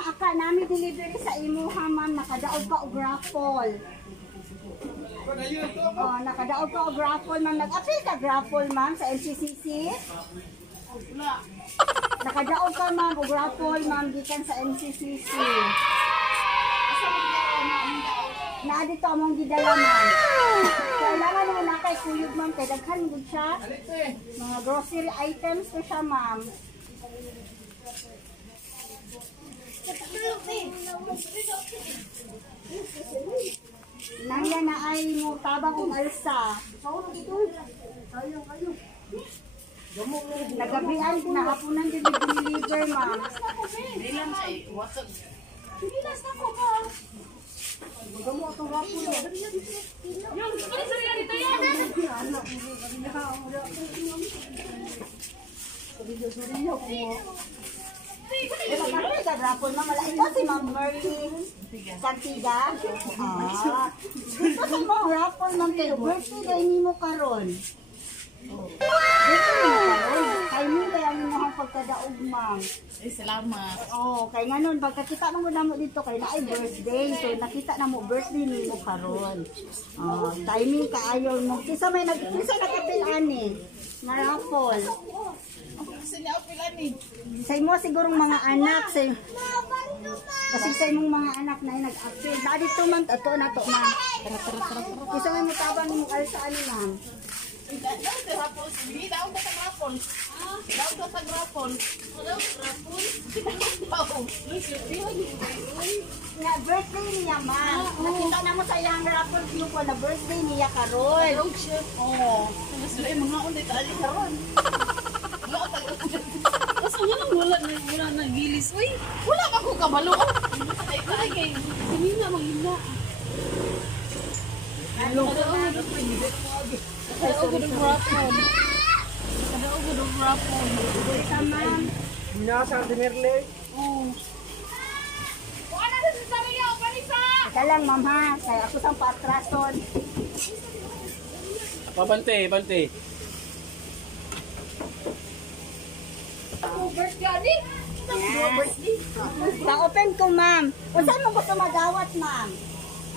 naaka namin delivery sa imuha ma'am, nakadaog pa og raffle. Oh, nakadaog pa og raffle ma'am. Nag-appeal ka raffle ma'am sa MCCC? Nakadaog ka ma'am og raffle ma'am gikan sa MCCC. Na dito among gidala ma'am. Kailangan mo na kay kuyog ma'am, kay daghan gud siya. Mga grocery items to siya ma'am. Nangya na ay mo tabang kong alsa. Nagabihan, nahapunan din i-deliver ma'am. Bilang sa iwasan. Pilas na ko ba? Gamo atong raffle. Yung sila dito yan. Raffle ma'am, ito si Ma'am Merlin Santiga. Dito sa mga raffle ma'am kayo, birthday kayo ni mo karon. Kay mo kaya mo ang pagkadaog ma'am. Ay, salamat. Oh, kay nganon pagkakita mo na mo dito kay naay birthday, so nakita na mo birthday nimo karon. Oh, timing kaayo mo. Kisa may nakapil ani nga raffle. Kasi niya ako pila ni. Sa imo sigurong mga anak sa kasi sa imong mga anak na nag-appeal. Dali to man ato na to man. Kisa may mutabang mo alsa ani ma'am. Daw sa rapol, hindi daw sa rapol. Daw sa rapol. Daw sa rapol. Nga birthday niya ma'am. Nakita na mo sa iyang rapol ko na birthday niya karon. Oh, mas lay mga unday tali karon. Asa wala na gilis. Uy, wala pa ko kabalo. Ay kay kanina manghina. Ano? Kada og ng rapol. Kada og ng rapol. Ito ma'am. Binasa si Merle. Oh. Wala na sa sarili ako panisa. Ika lang ma'am ha. Kaya ako sang paatrason. Pabante, bante. Birthday. Pa-open ko ma'am. Kung saan mo gusto magawat ma'am?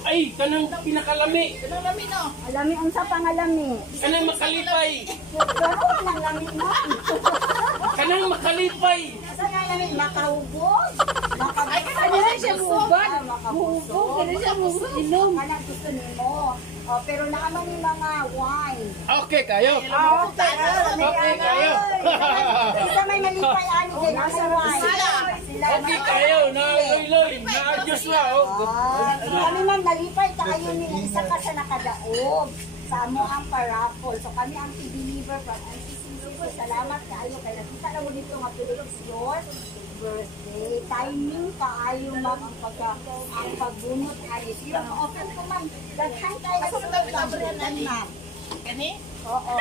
Ay, kanang pinakalami. Kanang lami no. Alami ang sa pangalami. Kanang makalipay. Pero nang lami ma'am. Kanang makalipay. Saan nga lami? Makahubog? Ay, kanang siya buban. Makahubog. Kanang siya inom. Kanang gusto nimo. Oh, pero naaman yung mga wine. Okay kayo. Okay kayo. Isa may malipay ani kay nasa wine. Okay kayo. Na loy-loy. Na Joshua. Kami man nalipay kayo ni isa ka sa nakadaog sa amo ang parapol. So kami ang i-deliver from MCCC. Salamat kayo kay nakita na mo dito nga tulog your birthday. Timing kaayo ma'am ang pagbunot ay sila ma-open ko ma'am. Daghan tayo sa pagkabrihan ma'am. Kani? Oo.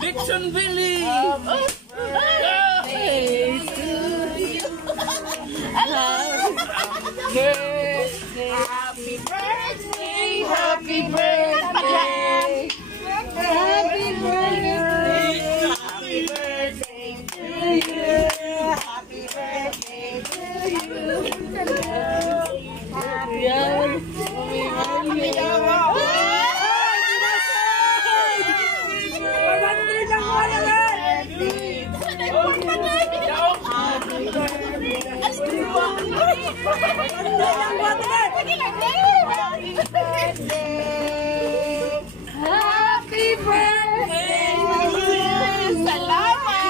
Dixon Billy. Happy birthday! Happy birthday. Happy birthday. Happy birthday to you. Happy birthday to you. Happy Happy birthday! Salamat!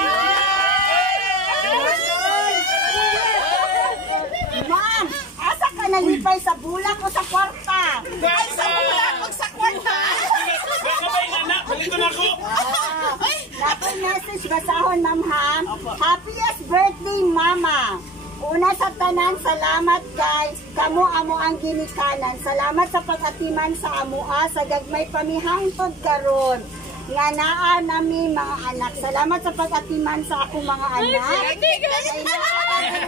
Ma'am, asa ka nalipay sa bulak o sa kwarta? Ay, sa bulak o sa kwarta! Baka ba inanak? Balito na ako. Dapat message basahon ma'am ha. Happiest birthday mama. Una sa tanan, salamat guys. Kamo amo ang ginikanan. Salamat sa pag-atiman sa amoa sa gagmay pamihangtod karon. Nga naa nami mga anak. Salamat sa pag-atiman sa akong mga anak.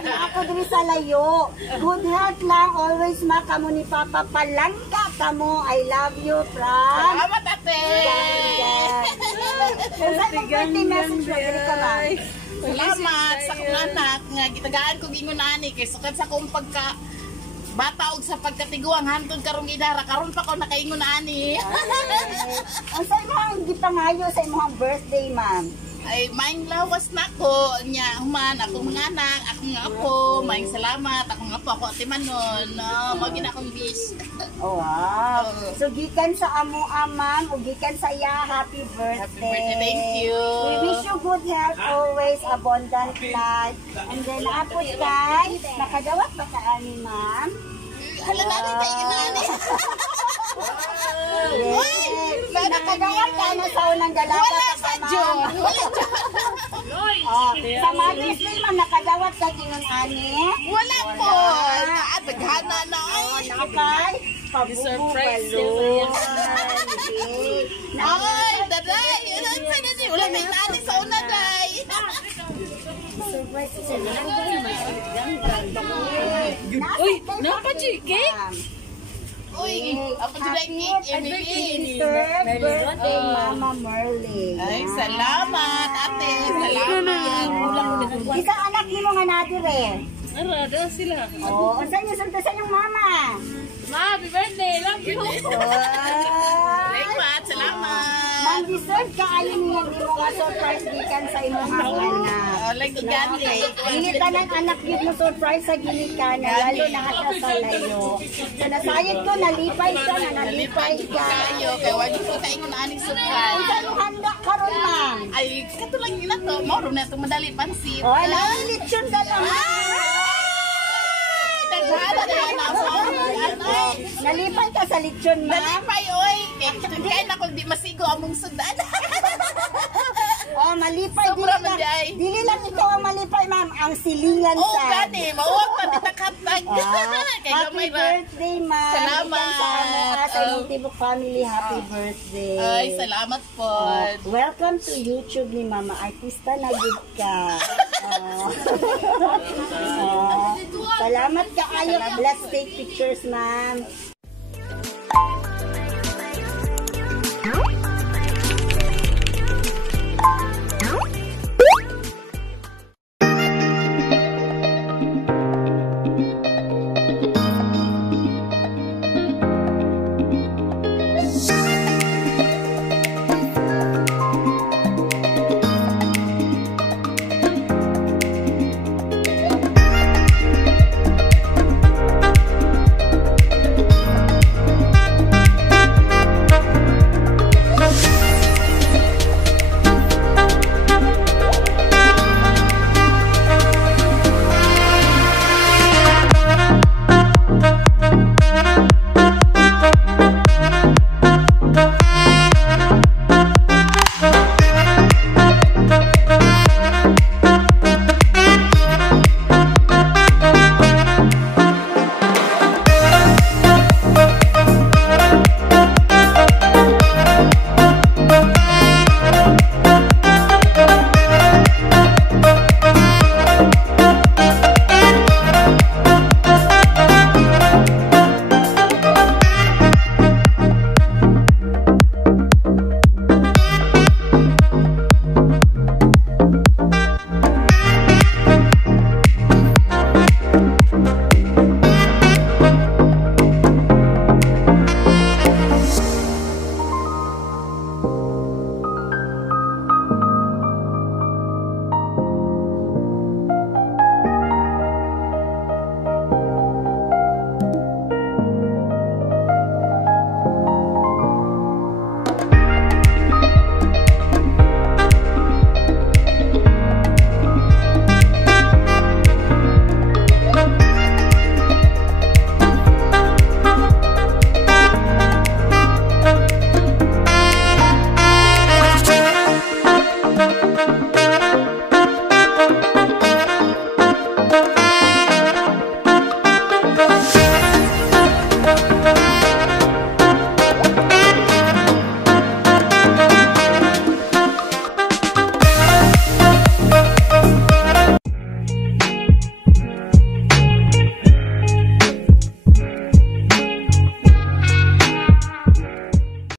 Ako diri sa layo. Good health lang always ma kamo ni Papa Palangka kamo. I love you, Fran. Salamat ate! Sa imong birthday message mo, dili ka ba? Salamat sa akong anak nga gitagaan ko gingon ani kay sukat sa akong pagka bata og sa pagkatiguang hantod karong idara karon pa ko nakaingon ani. Ang sa imong gipangayo sa imong birthday, ma'am. Ay maing lawas na ko nya human akong mga anak, akong apo, maing salamat akong apo ako ati Manon. Mao gina akong wish. Oh, wow. So gikan sa amo ma'am ug gikan sa iya, happy birthday. Happy birthday, thank you. We wish you good health, always abundant life. And then naapos kay nakadawat ba ka ani, ma'am? Hala na kay inani. Nakadawat ka na sa unang dalawa. Wala sa John. Wala Sa Mother's Day, ma'am, nakadawat ka ginon ani? Wala po. Daghana na ay. Nakay, Surprise pabububalon. Ay, daday. Wala may nani sa una, day. Surprise sa Uy, napa chike? Uy, ako daday cake, Emily. Birthday, Mama Merlin. Ay, salamat, ate. Salamat. Isang anak ni mo nga nadire. Arada sila. Oo, ang sa'yo, sunto sa iyong mama. Ma, happy birthday. Love you. Salamat, salamat. Ma'am, deserve ka ayon niya di mo nga surprise gikan sa imong mga anak. Oh, lagi gani. Dili tanan anak gid mo surprise sa ginikana, lalo na ata sa layo. So nasayod ko, nalipay ka na, nalipay ka. Kayo, kay wag ko kaingon ani Ang surprise. sa'yo handa karon, ma'am. Ay, katulang yun na to. Moro na to, madali pansit. Oh, nalilit yun ka lang. Daghana na yan ako. Nalipay ka sa lechon, ma'am. Nalipay, oy. Kaya na kung di masigo among sundan. Oh, malipay. Sobra man di ay. Dili lang ikaw ang malipay, ma'am. Ang silingan Oo, sa. gani. Mauwag pa, ditakatag. Kaya Happy gamay ba? birthday, ma'am. Salamat. Ikan sa ano, sa imong Tibok family, happy birthday. Ay, salamat po. Welcome to YouTube ni Mama. Artista na good ka. Salamat ka ayo. Let's take pictures, ma'am.